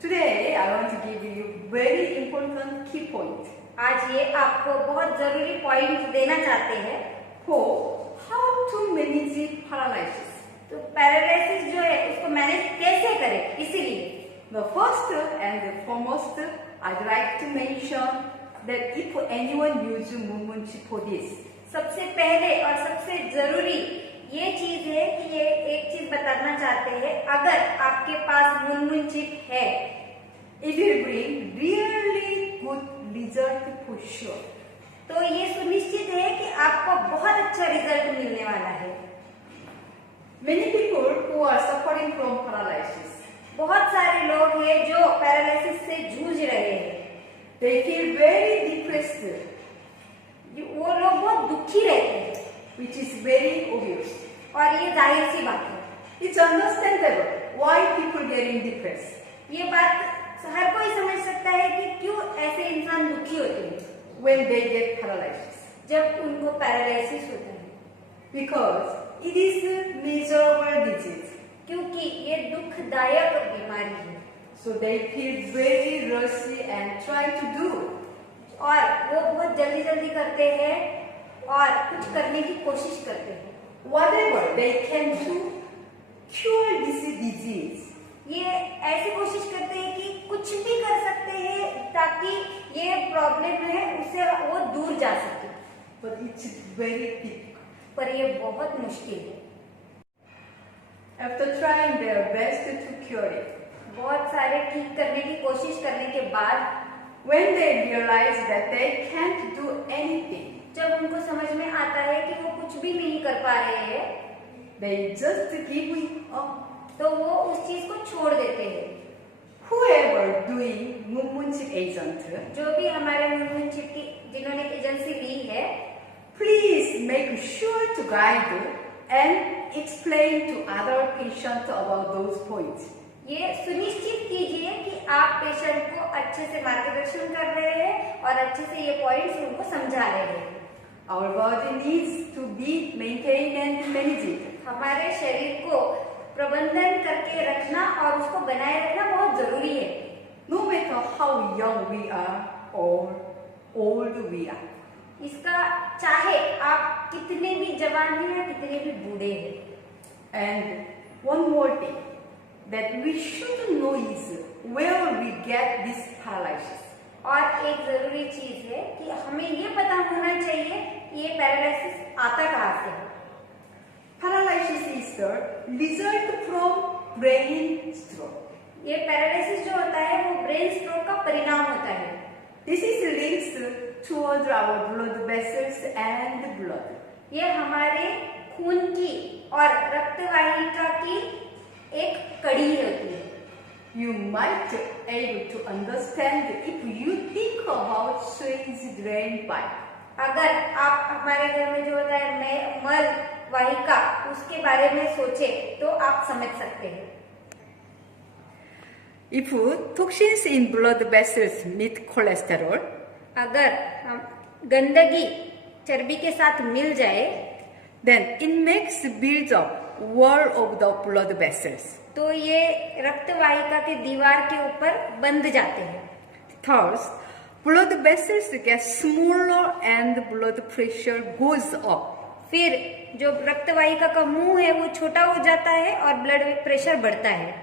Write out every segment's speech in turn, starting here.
Today, I want to give you very important key point आज ये आपको बहुत जरूरी पॉइंट देना चाहते हैं for how to manage paralysis. तो पैरालिसिस जो है उसको मैनेज कैसे करें, इसीलिए The first and the foremost, I'd like to mention that if anyone use movement for this, सबसे पहले और सबसे जरूरी ये चीज है कि ये एक चीज बताना चाहते हैं, अगर आपके पास मुनमुन चिप है it will bring really good result for sure. तो ये सुनिश्चित है कि आपको बहुत अच्छा रिजल्ट मिलने वाला है। Many people who are suffering from paralysis, बहुत सारे लोग हैं जो पैरालिसिस से जूझ रहे हैं, they feel very depressed, वो लोग बहुत दुखी रहते हैं which is very obvious. और ये जाहिर सी बात है। It's understandable why people getting depressed. ये बात हर कोई समझ सकता है कि क्यों ऐसे इंसान दुखी होते हैं When they get paralysis, जब उनको पैरालिसिस होता है, because it is a miserable disease, क्योंकि ये दुखदायक बीमारी है so they feel very rushy and try to do. और वो बहुत जल्दी जल्दी करते हैं और कुछ करने की कोशिश करते हैं, Whatever they can do, cure this disease. ये ऐसी कोशिश करते हैं कि कुछ भी कर सकते हैं ताकि ये प्रॉब्लम है उससे वो दूर जा सके, But it's very difficult. पर ये बहुत मुश्किल है। After trying their best to cure it, बहुत सारे ठीक करने की कोशिश करने के बाद when they realize that they can't do anything, जब उनको समझ में आता है कि वो कुछ भी नहीं कर पा रहे हैं, they just give it up. तो वो उस चीज को छोड़ देते हैं। Whoever doing movement agent, जो भी हमारे मुनमुन चिप की जिन्होंने एजेंसी ली है, please make sure to guide and explain to other patients about those points. ये सुनिश्चित कीजिए कि आप पेशेंट को अच्छे से मार्गदर्शन कर रहे हैं और अच्छे से ये पॉइंट्स उनको समझा रहे हैं। Our body needs to be maintained and managed. हमारे शरीर को प्रबंधन करके रखना और उसको बनाए रखना बहुत जरूरी है, No matter how young we are or old we are. इसका चाहे आप कितने भी जवान हैं या कितने भी बूढ़े हैं। And one more thing that we should know is where we get this paralysis. और एक जरूरी चीज है कि हमें ये पता होना चाहिए कि ये पैरालिसिस आता कहाँ से है। Paralysis is the result from brain stroke. ये पैरालिसिस जो होता है वो ब्रेन स्ट्रोक का परिणाम होता है। This is linked towards our blood vessels and blood. ये हमारे खून की और रक्तवाहिका की एक कड़ी होती है। You might able to understand if you think about Suez drain pipe. अगर आप हमारे घर में जो होता है मल वाहिका उसके बारे में सोचे तो आप समझ सकते हैं। If toxins in blood vessels meet cholesterol, अगर हम गंदगी चर्बी के साथ मिल जाए then it makes build up wall of the blood vessels. तो ये रक्तवाहिका के दीवार के ऊपर बंध जाते हैं। Thus, blood vessels get smaller and blood pressure goes up. फिर जो रक्तवाहिका का मुंह है वो छोटा हो जाता है और ब्लड प्रेशर बढ़ता है।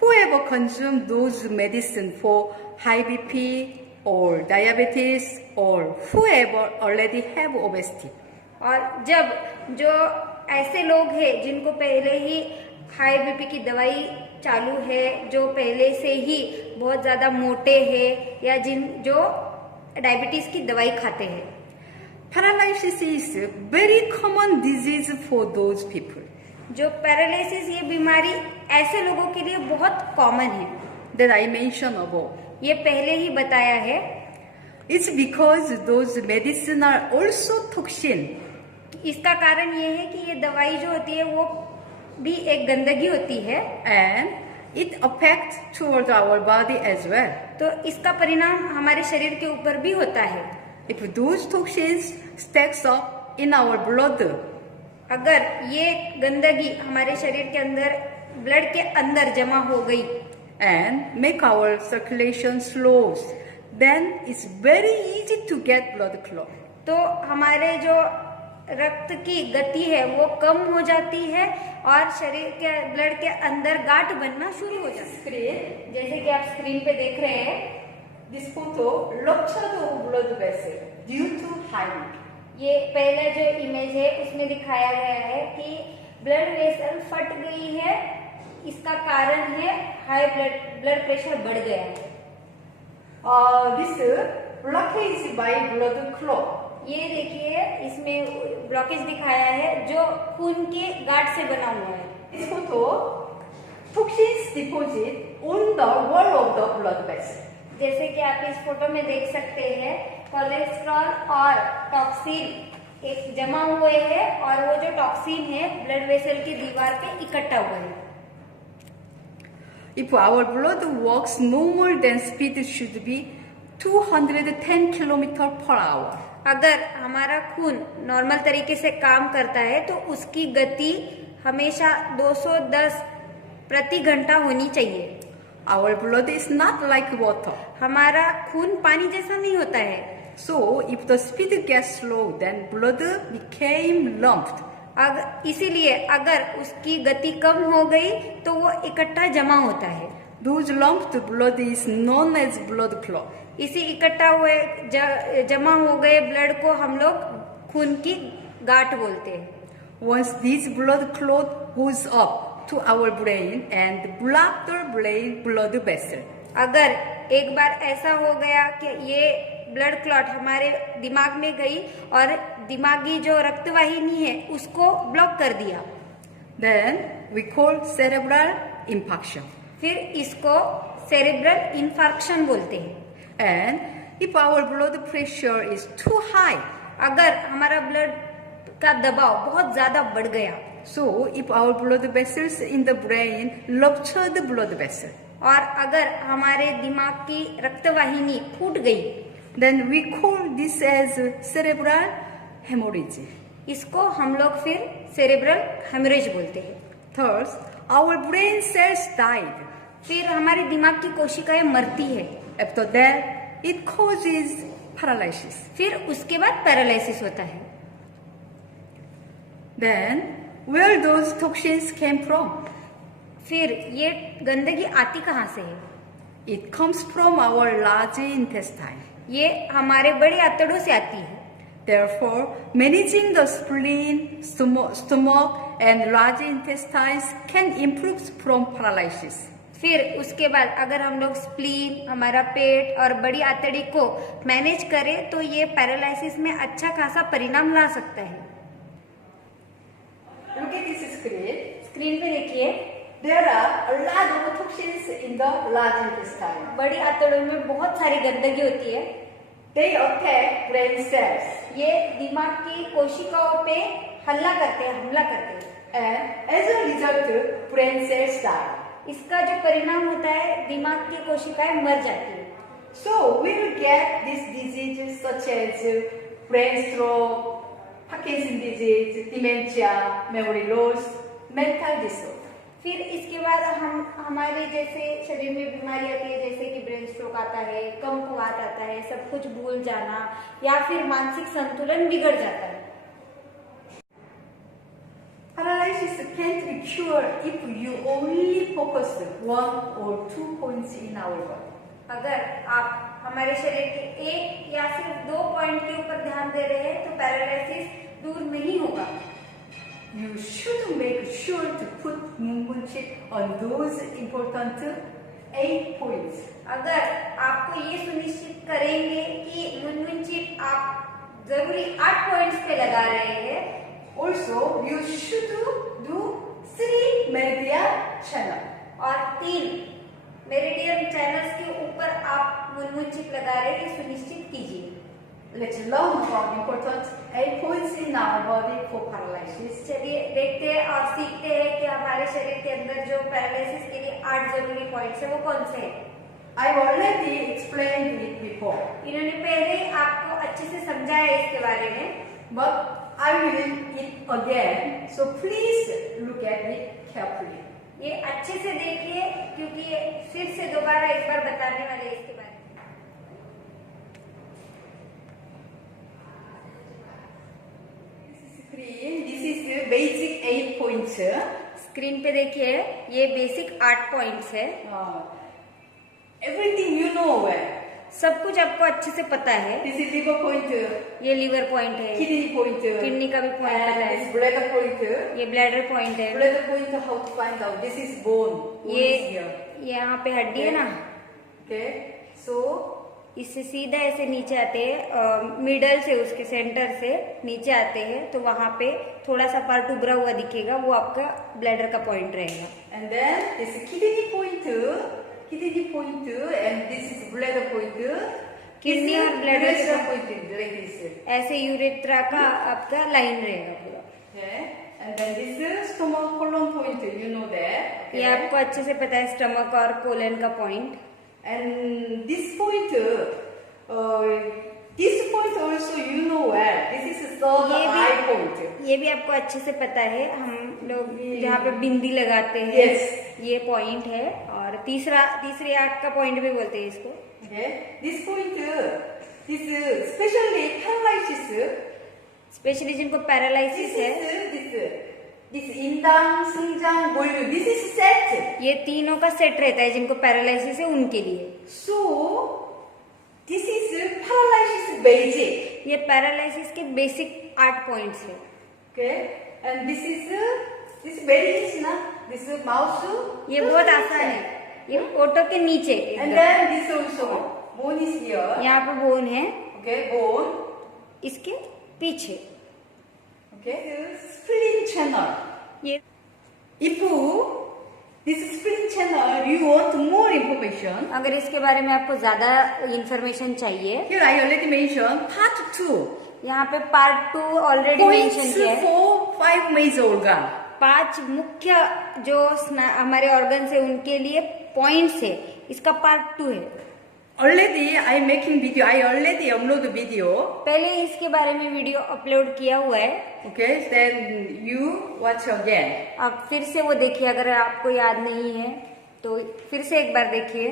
Whoever consume those medicine for high BP or diabetes or whoever already have obesity, और जब जो ऐसे लोग हैं जिनको पहले ही हाई बीपी की दवाई चालू है, जो पहले से ही बहुत ज्यादा मोटे हैं या जो डायबिटीज की दवाई खाते हैं, paralysis is a very common disease for those people. जो पैरालिसिस ये बीमारी ऐसे लोगों के लिए बहुत कॉमन है that I mentioned above. ये पहले ही बताया है। It's because those medicine are also toxin. इसका कारण ये है कि ये दवाई जो होती है वो भी एक गंदगी होती है And it affects towards our body as well. तो इसका परिणाम हमारे शरीर के ऊपर भी होता है। If those toxins stacks up in our blood, अगर ये गंदगी हमारे शरीर के अंदर ब्लड के अंदर जमा हो गई and make our circulation slows, then it's very easy to get blood clot. तो हमारे जो रक्त की गति है वो कम हो जाती है और शरीर के ब्लड के अंदर गांठ बनना शुरू हो जाती है। जैसे कि आप स्क्रीन पे देख रहे हैं, This photo rupture of blood vessel due to high BP. ये पहला जो इमेज है उसमें दिखाया गया है कि ब्लड वेसल फट गई है, इसका कारण है हाई ब्लड प्रेशर बढ़ गया है। This blockage by blood clot. ये देखिए इसमें ब्लॉकेज दिखाया है जो खून के गांठ से बना हुआ है। This photo toxins deposit on the wall of the blood vessel. जैसे कि आप इस फोटो में देख सकते हैं, कोलेस्ट्रॉल और टॉक्सिन एक जमा हुए हैं और वो जो टॉक्सिन है ब्लड वेसल की दीवार पे इकट्ठा हुआ है। If our blood works normal, then speed should be 210 km/h. अगर हमारा खून नॉर्मल तरीके से काम करता है तो उसकी गति हमेशा 210 प्रति घंटा होनी चाहिए। Our blood is not like water. हमारा खून पानी जैसा नहीं होता है। So, if the speed gets slow, then blood became lumped. इसीलिए अगर उसकी गति कम हो गई तो वो इकट्ठा जमा होता है। Those lumped blood is known as blood clot. इसी इकट्ठा हुए जमा हो गए ब्लड को हम लोग खून की गांठ बोलते हैं। Once this blood clot goes up to our brain and block the brain blood vessel. अगर एक बार ऐसा हो गया कि ये ब्लड क्लॉट हमारे दिमाग में गई और दिमागी जो रक्तवाहिनी है उसको ब्लॉक कर दिया, Then we call cerebral infarction. फिर इसको सेरेब्रल इंफार्क्शन बोलते हैं। And if our blood pressure is too high, अगर हमारा ब्लड का दबाव बहुत ज्यादा बढ़ गया, so if our blood vessels in the brain rupture the blood vessel, और अगर हमारे दिमाग की रक्तवाहिनी फूट गई, then we call this as cerebral hemorrhage. इसको हम लोग फिर सेरेब्रल हेमरेज बोलते हैं। Third, our brain cells died. फिर हमारे दिमाग की कोशिकाएं मरती है। After that, it causes paralysis. फिर उसके बाद पैरालिसिस होता है। Then, where those toxins came from? फिर ये गंदगी आती कहाँ से है? It comes from our large intestine. ये हमारे बड़े आंतड़ों से आती है। Therefore, managing the spleen, stomach, and large intestines can improve from paralysis. फिर उसके बाद अगर हम लोग स्प्लीन, हमारा पेट और बड़ी आंतड़ी को मैनेज करें तो ये पैरालिसिस में अच्छा खासा परिणाम ला सकता है। Look at this screen. Screen पे देखिए, There are a lot of toxins in the large intestine. बड़ी आंतड़ों में बहुत सारी गंदगी होती है। They attack brain cells. ये दिमाग की कोशिकाओं पे हमला करते हैं। And as a result, brain cells die. इसका जो परिणाम होता है दिमाग की कोशिकाएं मर जाती है। So we will get these diseases such as brain stroke, Parkinson's disease, dementia, memory loss, mental disorder. फिर इसके बाद हमारे जैसे शरीर में बीमारी आती है, जैसे कि ब्रेन स्ट्रोक आता है, कंपवात आता है, सब कुछ भूल जाना या फिर मानसिक संतुलन बिगड़ जाता है। Paralysis can't be cured if you only focus 1 or 2 points in our body. अगर आप हमारे शरीर के एक या सिर्फ 2 पॉइंट के ऊपर ध्यान दे रहे हैं तो पैरालिसिस दूर नहीं होगा। You should make sure to put movement on those important 8 points. अगर आपको ये सुनिश्चित करेंगे कि मुनमुन चिप आप जरूरी 8 पॉइंट्स पे लगा रहे हैं। Also, you should do 3 meridian channel. और 3 मेरिडियन चैनल्स के ऊपर आप मुनमुन चिप लगा रहे हैं, ये सुनिश्चित कीजिए। Let's learn about important 8 points in our body for paralysis. चलिए देखते हैं और सीखते हैं कि हमारे शरीर के अंदर जो पैरालिसिस के लिए 8 जरूरी पॉइंट्स है वो कौन से हैं। I've already explained it before, इन्होंने पहले ही आपको अच्छे से समझाया इसके बारे में, but I will it again. So please look at it carefully. ये अच्छे से देखिए क्योंकि फिर से दोबारा एक बार बताने वाले हैं इसके बारे में। This is basic 8 points. Screen पे देखिए ये बेसिक 8 पॉइंट्स है। Everything you know. सब कुछ आपको अच्छे से पता है। This is liver point. ये लीवर पॉइंट है, Kidney point. किडनी का भी पॉइंट And पता this है, bladder point. ये ब्लैडर पॉइंट है, Bladder point, how to find out? This is bone. Bone ये is here. यहाँ पे हड्डी है ना, Okay. So इससे सीधा ऐसे नीचे आते हैं, मिडल से उसके सेंटर से नीचे आते हैं तो वहां पे थोड़ा सा पार्ट उभरा हुआ दिखेगा, वो आपका ब्लैडर का पॉइंट रहेगा। and then this kidney point, and this is bladder point. Kidney This और is bladder urethra का- point like this. ऐसे यूरेथ्रा का आपका लाइन रहेगा पूरा। Okay. And then this is stomach colon point. You know that. Okay. ये आपको अच्छे से पता है, स्टमक और कोलन का point. And this point also you know well. This is third ये भी- eye point. ये भी आपको अच्छे से पता है, हम लोग जहाँ पे बिंदी लगाते हैं Yes. ये पॉइंट है। और तीसरी आंख का पॉइंट भी बोलते हैं इसको। Okay. This point, this especially paralysis. Specially जिनको पैरालिसिस है, This इंदांग, संजांग, बोल्यू. This is set. ये तीनों का सेट रहता है जिनको पैरालिसिस है उनके लिए। So this is paralysis basic. ये पैरालिसिस के बेसिक 8 पॉइंट्स है। Okay. And this is very easy ना. This is mouse. ये बहुत आसान है, ये ओटो के नीचे And एकदम। then this also bone is here. यहाँ पे बोन है, Okay, bone. इसके पीछे Okay, spleen channel. ये If this spleen channel you want more information, अगर इसके बारे में आपको ज्यादा इंफॉर्मेशन चाहिए, here I already mentioned part 2. यहाँ पे पार्ट 2 ऑलरेडी Points मेंशन किया है। for 5 major organ. 5 मुख्य जो हमारे ऑर्गन है उनके लिए पॉइंट्स है, इसका पार्ट 2 है। Already I making video. I already upload the video. पहले इसके बारे में वीडियो अपलोड किया हुआ है, Okay, then you watch again. आप फिर से वो देखिए, अगर आपको याद नहीं है तो फिर से एक बार देखिए।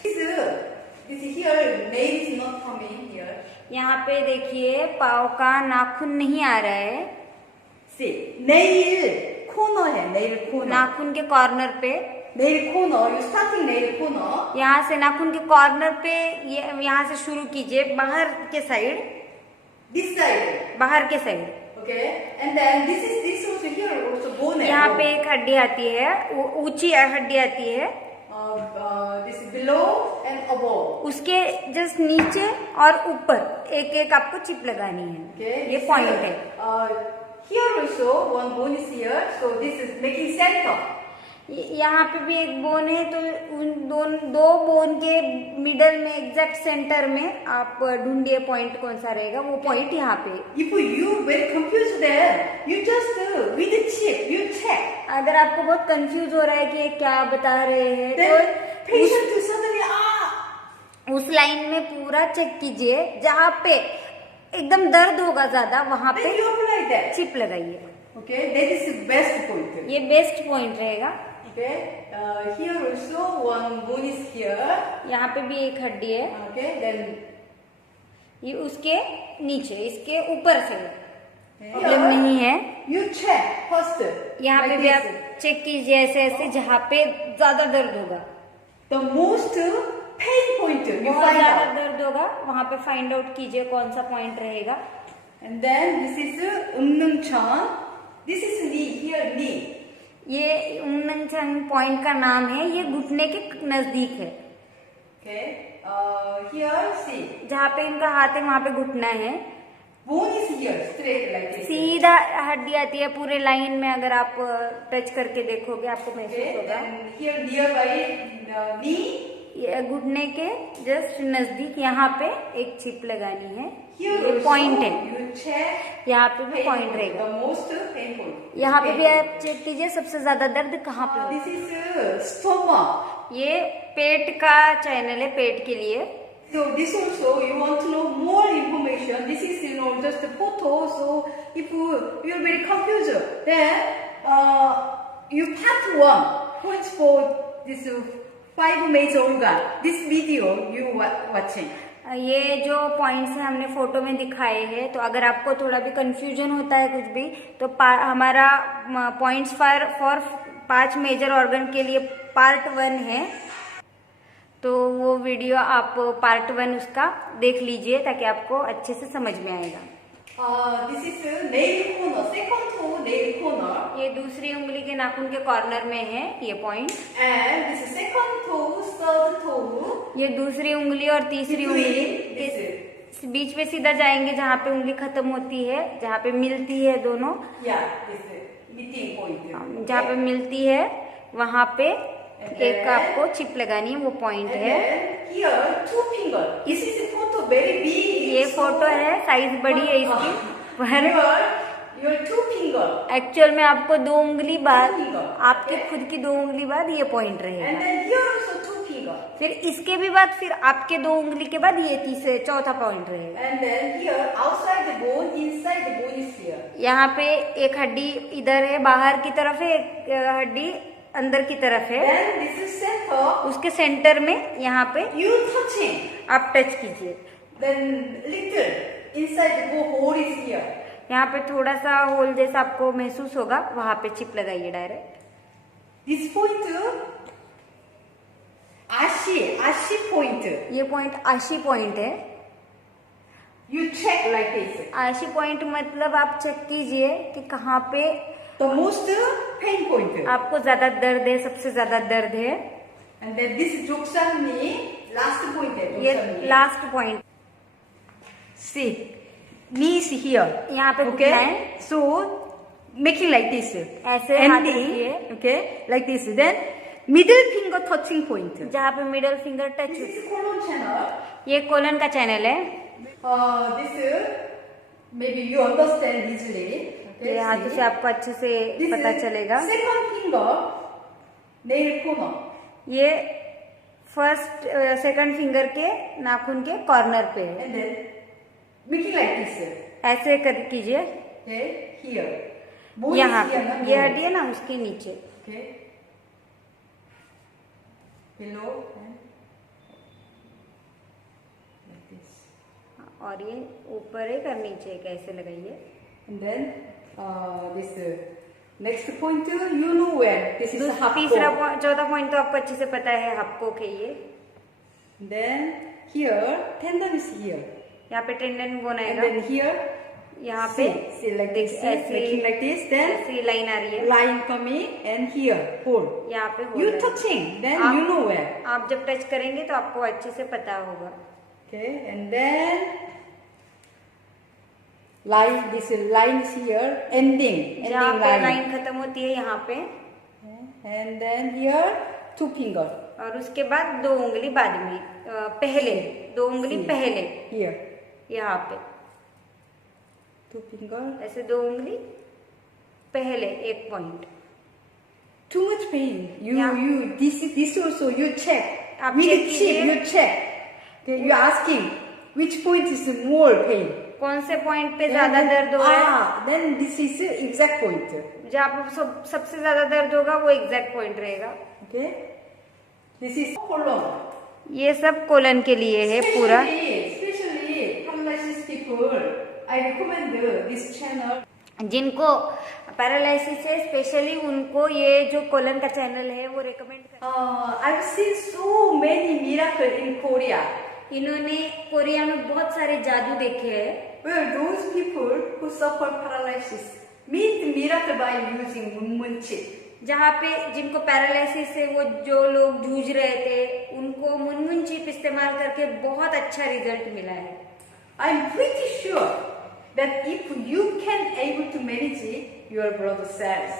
This here nail is not coming here. यहाँ पे देखिए पाँव का नाखून नहीं आ रहा है, See, nail corner है, nail corner. नाखून के कॉर्नर पे, nail corner. You starting nail corner. यहाँ से नाखून के कॉर्नर पे, ये यहाँ से शुरू कीजिए, बाहर के साइड, This side. बाहर के side. Okay, and then this also here also bone. यहाँ पे एक हड्डी आती है, ऊंची हड्डी आती है, This below and above. उसके जस्ट नीचे और ऊपर एक एक आपको चिप लगानी है। Okay, ये this पॉइंट here, है। here also one bone is here, so this is making center. यहाँ पे भी एक बोन है, तो उन दो बोन के मिडल में एग्जैक्ट सेंटर में आप ढूंढिए पॉइंट कौन सा रहेगा, वो पॉइंट यहाँ पे। If you very confused there, you just with the chip you check. अगर आपको बहुत कंफ्यूज हो रहा है कि ये क्या बता रहे हैं, Then तो patient to suddenly उस लाइन में पूरा चेक कीजिए, जहाँ पे एकदम दर्द होगा ज्यादा वहां पे then you apply that. Chip लगाइए। Okay, that is the best point. ये बेस्ट पॉइंट रहेगा। Okay, here also one bone is here. यहाँ पे भी एक हड्डी है, Okay, then ये उसके नीचे, इसके ऊपर से here प्रॉब्लम नहीं है। you check first. यहाँ पे like भी this. आप चेक कीजिए ऐसे ऐसे, जहाँ पे ज्यादा दर्द होगा, The most pain point you बहुत find ज्यादा out. दर्द होगा, वहां पे फाइंड आउट कीजिए कौन सा पॉइंट रहेगा। And then this is Umnungchan. This is knee, here knee. ये उन्नंचंग पॉइंट का नाम है, ये घुटने के नजदीक है। Okay, here see. जहाँ पे इनका हाथ है वहां पे घुटना है, Bone is here, straight like this. सीधा हड्डी आती है पूरे लाइन में। अगर आप टच करके देखोगे आपको Okay, महसूस होगा। and here nearby knee. ये घुटने के जस्ट नजदीक यहाँ पे एक चिप लगानी है, Here ये also पॉइंट है। you check यहाँ पे भी pain पॉइंट point, रहेगा, the most painful. यहाँ पे भी आप चेक कीजिए सबसे ज्यादा दर्द कहाँ पे होगा। This is stomach. ये पेट का चैनल है, पेट के लिए। So this also you want to know more information. This is just a photo. So if you're very confused, then you part 1 points for this 5 major organ. This video you watching. ये जो points हैं हमने photo में दिखाए हैं, तो अगर आपको थोड़ा भी कंफ्यूजन होता है कुछ भी, तो हमारा पॉइंट्स फॉर 5 मेजर ऑर्गन के लिए पार्ट 1 है, तो वो वीडियो आप पार्ट 1 उसका देख लीजिए ताकि आपको अच्छे से समझ में आएगा। This is nail corner, second toe nail corner. ये दूसरी उंगली के नाखून के कॉर्नर में है ये point, And this is second toe, third toe. ये दूसरी उंगली और तीसरी उंगली इस बीच में सीधा जाएंगे जहाँ पे उंगली खत्म होती है, जहाँ पे मिलती है दोनों, Yeah, this is meeting point. जहाँ पे मिलती है वहाँ पे एक आपको चिप लगानी है, वो पॉइंट And है। then here 2 finger. This is a photo very big. ये फोटो है, साइज बड़ी है इसकी, पर Your 2 finger. एक्चुअल में आपको 2 उंगली बाद, Two finger. आपके खुद की 2 उंगली बाद ये पॉइंट And रहेगा, then here also 2 finger. फिर इसके भी बाद फिर आपके 2 उंगली के बाद ये चौथा पॉइंट रहेगा। And then here outside the bone, inside the bone is here. यहाँ पे एक हड्डी इधर है, बाहर की तरफ है, एक हड्डी अंदर की तरफ है, Then this is center. उसके सेंटर में यहाँ पे You touching. आप टच कीजिए, Then little inside the bone hole is here. यहाँ पे थोड़ा सा होल जैसा आपको महसूस होगा, वहां पे चिप लगाइए direct. This point, ashi point. ये पॉइंट आशी पॉइंट है। You check like this. आशी पॉइंट मतलब आप चेक कीजिए कि कहाँ पे The most pain point. आपको ज्यादा दर्द है, सबसे ज्यादा दर्द है। And then this joksanni last point है। ये joksanni. Last point, See, knee is here. यहाँ पे Okay. घुटना है, So making like this. ऐसे हाथ Ending. रखिए, Okay, like this. Then middle finger touching point. जहाँ पे middle finger touch. This is colon channel. ये कोलन का चैनल है, This maybe you understand easily. Okay, ये हाथों see. से आपको अच्छे से This पता is चलेगा। second finger nail corner. ये फर्स्ट सेकंड फिंगर के नाखून के कॉर्नर पे है, And then making like this. ऐसे कर कीजिए। Okay, here. Bone यहाँ is पे here, na? ये हड्डी है ना, उसके नीचे। Okay. Below and like this. और ये ऊपर एक और नीचे एक, ऐसे लगाइए। And then this next point you know where. This is half तीसरा bone. चौथा पॉइंट तो आपको अच्छे से पता है, हाफ है ये। Then here tendon is here. यहाँ पे टेंडन बोन And आएगा, then here यहाँ पे see like this. See, ऐसे making like this. Then ऐसी लाइन आ रही है, line coming and here hole. यहाँ पे You hole है। touching. Then आप- you know where. आप जब टच करेंगे तो आपको अच्छे से पता होगा। Okay. And then line. This line is here. Ending. जहाँ Ending पे line. लाइन खत्म होती है यहाँ पे, And then here 2 finger. और उसके बाद 2 उंगली बाद में, पहले 2 उंगली See. पहले Here यहाँ पे, 2 finger. ऐसे 2 उंगली पहले एक point. Too much pain. Yeah. This also you check. आप With check the कीजिए। chip you check. Okay, you asking which point is more pain. कौन से पॉइंट पे ज्यादा दर्द हो रहा है, Then this is the exact point. जहाँ पे सबसे ज्यादा दर्द होगा वो एग्जैक्ट पॉइंट रहेगा। Okay. This is colon. ये सब कोलन के लिए है पूरा। Especially paralysis people, I recommend this channel. जिनको पैरालिसिस है स्पेशली उनको ये जो कोलन का चैनल है वो रेकमेंड कर। I've seen so many miracles in Korea. इन्होंने कोरिया में बहुत सारे जादू देखे हैं, Well, those people who suffer paralysis meet miracle by using munmunchi. जहाँ पे जिनको पैरालिसिस है, वो जो लोग जूझ रहे थे, उनको मुनमुन चिप इस्तेमाल करके बहुत अच्छा रिजल्ट मिला है। I'm pretty sure that if you can able to manage your blood cells,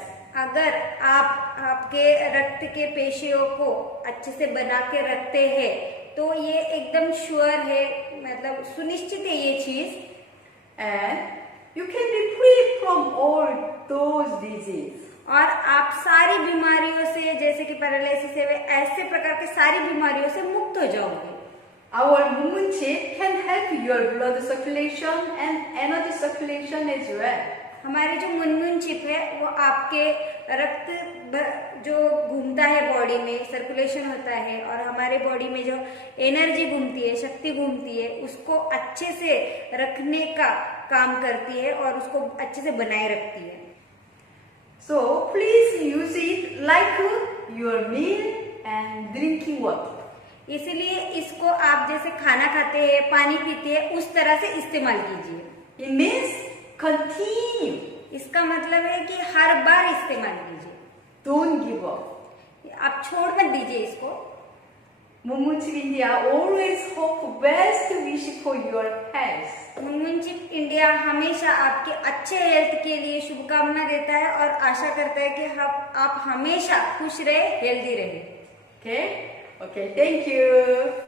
अगर आप आपके रक्त के पेशियों को अच्छे से बना के रखते हैं तो ये एकदम श्योर है, मतलब सुनिश्चित है ये चीज, and you can be free from all those diseases. और आप सारी बीमारियों से, जैसे कि पैरालिसिस है, वे ऐसे प्रकार के सारी बीमारियों से मुक्त हो जाओगे। Our munmunchi can help your blood circulation and energy circulation as well. हमारी जो मुनमुन चिप है वो आपके रक्त जो घूमता है बॉडी में, सर्कुलेशन होता है और हमारे बॉडी में जो एनर्जी घूमती है, शक्ति घूमती है, उसको अच्छे से रखने का काम करती है और उसको अच्छे से बनाए रखती है। So please use it like your meal and drinking water. इसलिए इसको आप जैसे खाना खाते हैं, पानी पीते हैं, उस तरह से इस्तेमाल कीजिए। It means continue. इसका मतलब है कि हर बार इस्तेमाल कीजिए, Don't give up. आप छोड़ मत दीजिए इसको। Moonmoonchip India always hope best wish for your health. मुनमुनचिप इंडिया हमेशा आपके अच्छे हेल्थ के लिए शुभकामना देता है और आशा करता है कि आप हमेशा खुश रहे, हेल्दी रहे। Okay? Okay, thank you.